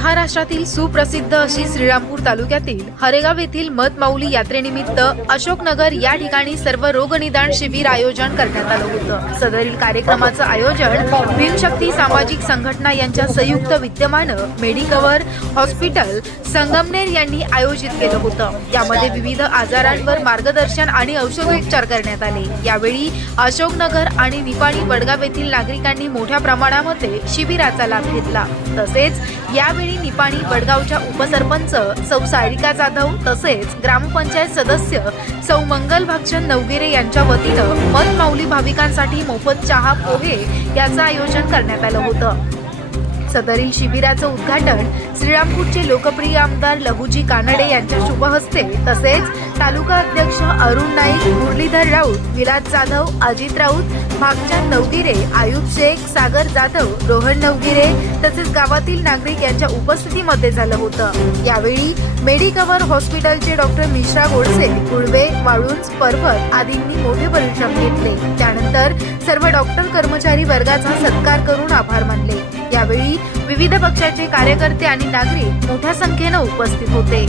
महाराष्ट्रातील सुप्रसिद्ध अशी श्रीरामपूर तालुक्यातील हरेगाव येथील मतमाऊली यात्रेनिमित्त अशोकनगर या ठिकाणी सर्व रोगनिदान शिबिर आयोजन करण्यात आलं होतं. सदरील कार्यक्रमाचं आयोजन भीमशक्ती सामाजिक संघटना यांच्या संयुक्त विद्यमानं मेडिकवर हॉस्पिटल संगमनेर यांनी आयोजित केलं होतं. यामध्ये विविध आजारांवर मार्गदर्शन आणि औषधोपचार करण्यात आले. यावेळी अशोकनगर आणि निपाणी वडगाव येथील नागरिकांनी मोठ्या प्रमाणामध्ये शिबिराचा लाभ घेतला. तसेच यावेळी निपाणी वडगावच्या उपसरपंच सौ सारिका जाधव तसेच ग्रामपंचायत सदस्य सौ मंगल भक्षण नवगिरे यांच्या वतीनं मनमाऊली भाविकांसाठी मोफत चहा पोहे याचं आयोजन करण्यात आलं होतं. सदरील शिबिराचं उद्घाटन श्रीरामपूरचे लोकप्रिय आमदार लहुजी कानडे यांच्या शुभ हस्ते. तसेच तालुका अध्यक्ष अरुण नाईक मुरलीधर राऊत विराज जाधव अजित राऊत भागचंद नवगिरे आयुब शेख सागर जाधव रोहन नवगिरे तसेच गावातील नागरिक यांच्या उपस्थितीमध्ये झालं होतं. यावेळी मेडिकवर हॉस्पिटलचे डॉक्टर मिश्रा गोडसे गुळवे वाळुंज पर्वत आदींनी मोठे परिश्रम घेतले. त्यानंतर सर्व डॉक्टर कर्मचारी वर्गाचा सत्कार करून आभार मानले. यावेळी विविध पक्षाचे कार्यकर्ते आणि नागरिक मोठ्या संख्येनं उपस्थित होते.